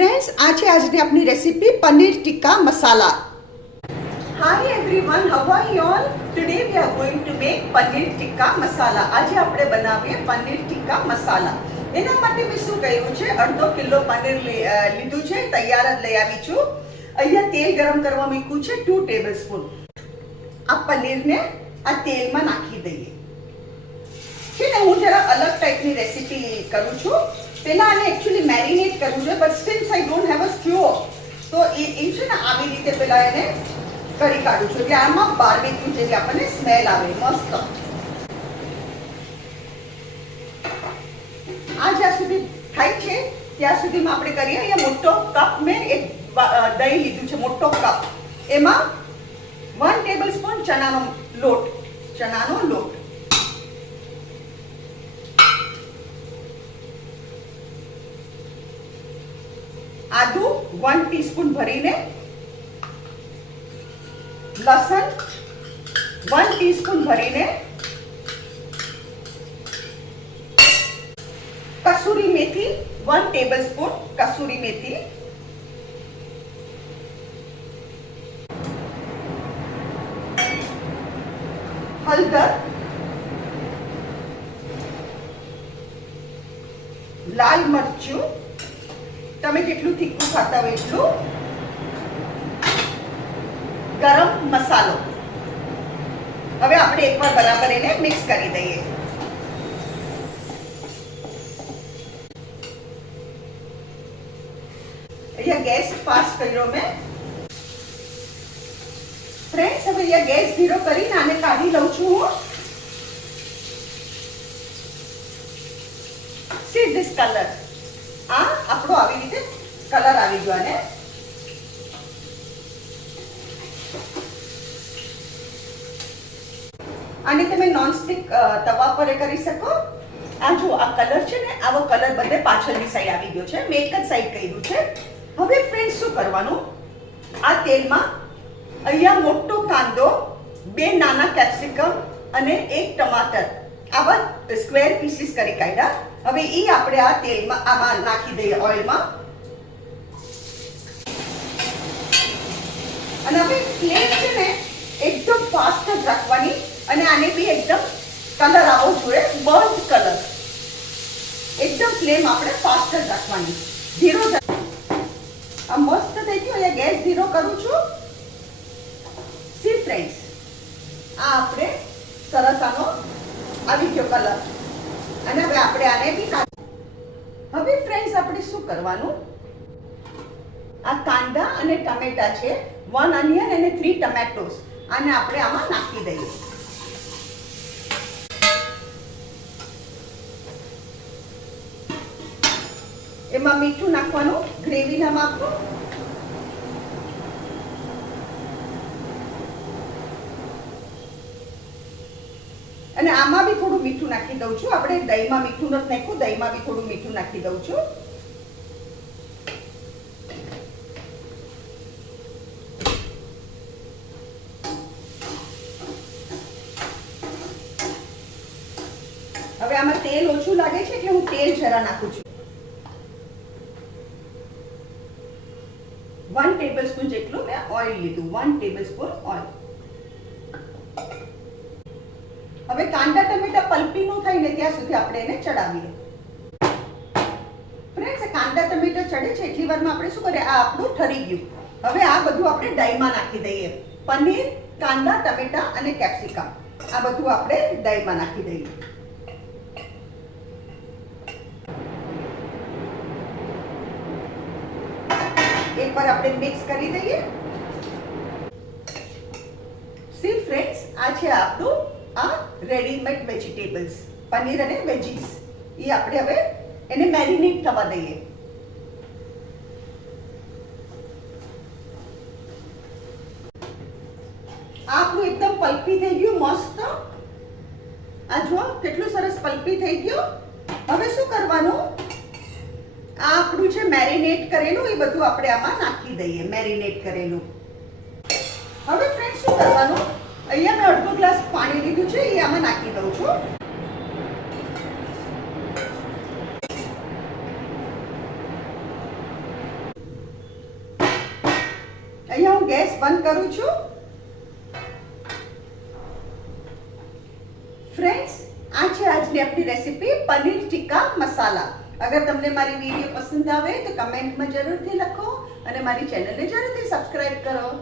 Friends आज આજની આપણી recipe paneer tikka masala. Hi everyone, how are you all? Today we are going to make paneer tikka masala. આજે આપણે બનાવીએ પનીર ટિક્કા મસાલા. એના માટે મેં શું કર્યું છે, અડધો કિલો પનીર લીધું છે, તૈયાર જ લઈ આવી છું. અહીંયા તેલ ગરમ કરવા મૂક્યું છે 2 ટેબલસ્પૂન. આ પનીરને આ તેલમાં નાખી દઈએ. છે ને, હું જરા અલગ ટાઈપની રેસીપી કરું છું. પહેલા આને એકચ્યુઅલી મેરિનેટ કરવું છે, but since I don't have a stove, તો એ છે ને આવી રીતે પહેલા એને કરી કાઢું છું, એટલે આમાં બાર્બેક્યુ જેવી આપણને સ્મેલ આવે મસ્ત. આ જ્યાં સુધી થાય છે ત્યાં સુધીમાં આપણે કરીએ. અહીંયા મોટો કપ મેં એક દહીં લીધું છે, મોટો કપ. એમાં 1 ટેબલસ્પૂન ચણાનો લોટ, આદુ 1 ટીસ્પૂન ભરીને, લસણ 1 ટીસ્પૂન ભરીને, કસૂરી મેથી 1 ટેબલસ્પૂન કસૂરી મેથી, હળદર, લાલ મરચું, તમે જેટલું તીખું ખાતા હોય એટલું, ગરમ મસાલો. હવે આપણે એકવાર બરાબર એને મિક્સ કરી દઈએ. અહીંયા ગેસ ફાસ્ટ કર્યો મેં. ફ્રેન્ડ્સ, હવે અહીંયા ગેસ ધીરો કરીને આને કાઢી લઉં છું હું. સી ધીસ કલર, આ આપણો આવી રીતે કલર આવી ગયો. અને આને તમે નોનસ્ટિક તવા પર કરી શકો. આ જો આ કલર છે ને, આવો કલર બધે પાછળની સાઈડ આવી ગયો છે. મેં એક જ સાઈડ કર્યું છે. હવે ફ્રેન્ડ્સ શું કરવાનું, આ તેલમાં અહીંયા મોટો કાંદો, 2 નાના કેપ્સિકમ અને 1 ટમાટર આવા સ્ક્વેર પીસીસ કરી કાઢ્યા. હવે એ આપણે આ તેલમાં આમાં નાખી દઈએ, ઓઇલમાં. અને હવે ફ્લેમ છે ને એકદમ ફાસ્ટ જ રાખવાની, અને આને બી એકદમ કલર આવવો જોઈએ, બર્ન્ટ કલર. એકદમ ફ્લેમ આપણે ફાસ્ટ જ રાખવાની, ધીરો. આ મસ્ત થઈ ગયું. અહીંયા ગેસ ધીરો કરું છું. સી ફ્રેન્ડ્સ, આ આપણે સરસ આનો આવી ગયો કલર. અને હવે આપણે આને બી હવે ફ્રેન્ડ્સ આપણે શું કરવાનું, આ કાંદા અને ટમેટા છે, 1 ઓનિયન અને 3 ટમેટોસ, આને આપણે આમાં નાખી દઈએ. એમાં મીઠું નાખવાનું ગ્રેવીના માપનું. અને આમાં બી થોડું મીઠું નાખી દઉં છું. આપણે દહીંમાં મીઠું નથી નાખ્યું, દહીંમાં બી થોડું મીઠું નાખી દઉં છું. હવે આમાં તેલ ઓછું લાગે છે એટલે હું તેલ જરા નાખું છું. 1 ટેબલસ્પૂન જેટલું મેં ઓઇલ લીધું, 1 ટેબલસ્પૂન ઓઇલ. હવે કાંદા ટમેટા પલ્પી નું થાય ને ત્યાં સુધી આપણે એને ચડાવીએ. ફ્રેન્ડ્સ, કાંદા ટમેટા ચડે છે એટલી વારમાં આપણે શું કરીએ, આ આપણું ઠરી ગયું. હવે આ બધું આપણે દહીંમાં નાખી દઈએ. પનીર, કાંદા, ટમેટા અને કેપ્સિકમ, આ બધું આપણે દહીંમાં નાખી દઈએ. એકવાર આપણે મિક્સ કરી દઈએ. સી ફ્રેન્ડ્સ, આ છે આપણું આ રેડીમેડ વેજીટેબલ્સ, પનીર અને વેજીસ. એ આપણે હવે એને મેરિનેટ થવા દઈએ. આપણું એકદમ પલ્પી થઈ ગયું, મસ્ત. આ જુઓ કેટલું સરસ પલ્પી થઈ ગયું. હવે શું કરવાનું, આ આપણું છે મેરિનેટ કરેલું, એ બધું આપણે આમાં નાખી દઈએ, મેરિનેટ કરેલું. હવે ફ્રેન્ડ્સ શું કરવાનું, અહીંયા મેં અડધો ગ્લાસ પાણી લીધું છે, એ આમાં નાખી દઉં છું. અહીંયા હું ગેસ બંધ કરું છું. ફ્રેન્ડ્સ, આ છે આજની આપણી રેસીપી પનીર ટિક્કા મસાલા. અગર તમને મારી વિડીયો પસંદ આવે તો કમેન્ટમાં જરૂરથી લખો અને મારી ચેનલને જરૂરથી સબસ્ક્રાઇબ કરો.